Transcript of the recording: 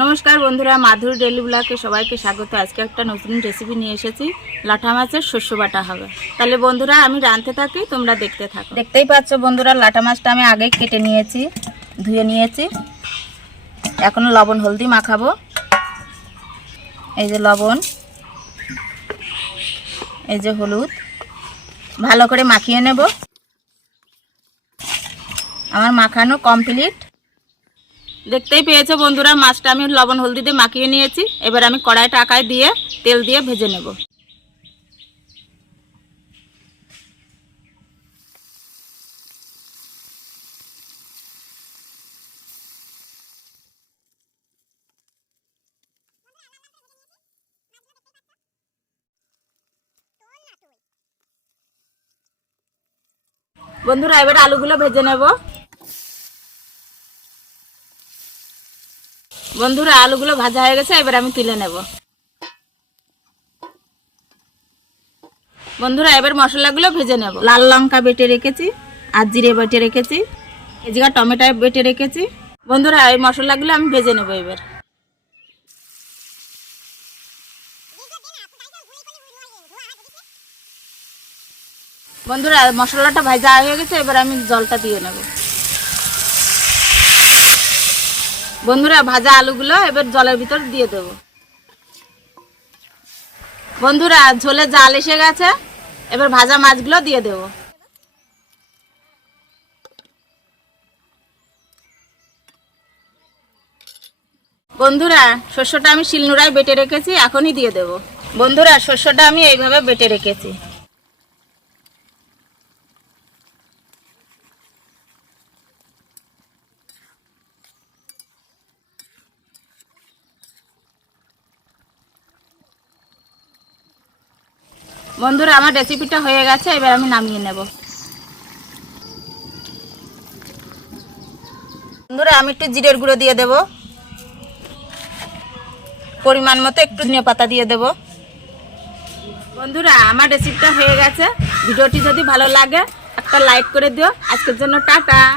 নমস্কার বন্ধুরা, মাধুর ডেলি ব্লগে সবাইকে স্বাগত। আজকে একটা নতুন রেসিপি নিয়ে এসেছি, লাঠা মাছের শস্য বাটা হবে। তাহলে বন্ধুরা, আমি রাঁধতে থাকি, তোমরা দেখতে থাকো। দেখতেই পাচ্ছ বন্ধুরা, লাঠা মাছটা আমি আগে কেটে নিয়েছি, ধুয়ে নিয়েছি। এখন লবণ হলদি মাখাবো। এই যে লবণ, এই যে হলুদ, ভালো করে মাখিয়ে নেব। আমার মাখানো কমপ্লিট দেখতেই পেয়েছ বন্ধুরা, মাছটা আমি লবণ হলদি দিয়ে মাখিয়ে নিয়েছি। এবার আমি কড়াই টাকায় দিয়ে তেল দিয়ে ভেজে নেব। বন্ধুরা, এবার আলুগুলো ভেজে নেব। বন্ধুরা আলুগুলো ভাজা হয়ে গেছে এবার আমি তুলে নেব। বন্ধুরা এবার মশলাগুলো ভেজে নেব। লাল লঙ্কা বেটে রেখেছি আর জিরে বেটে রেখেছি এদিকে টমেটো বেটে রেখেছি। বন্ধুরা এই মশলাগুলো আমি ভেজে নেব এবার। বন্ধুরা মশলাটা ভাজা হয়ে গেছে এবার আমি জলটা দিয়ে নেব। বন্ধুরা, ভাজা আলুগুলো এবার জলের ভিতর দিয়ে দেব। বন্ধুরা, ঝোলে জাল এসে গেছে, এবার ভাজা মাছগুলো দিয়ে দেব। বন্ধুরা, শস্যটা আমি শিলনোড়ায় বেটে রেখেছি, এখনই দিয়ে দেব। বন্ধুরা, শস্যটা আমি এইভাবে বেটে রেখেছি। বন্ধুরা, আমার রেসিপিটা হয়ে গেছে, এবার আমি নামিয়ে নেব। বন্ধুরা, আমি একটু জিরের গুঁড়ো দিয়ে দেব। পরিমাণ মতো একটু ধনিয়া পাতা দিয়ে দেব। বন্ধুরা, আমার রেসিপিটা হয়ে গেছে। ভিডিওটি যদি ভালো লাগে, একটা লাইক করে দিও। আজকের জন্য টাটা।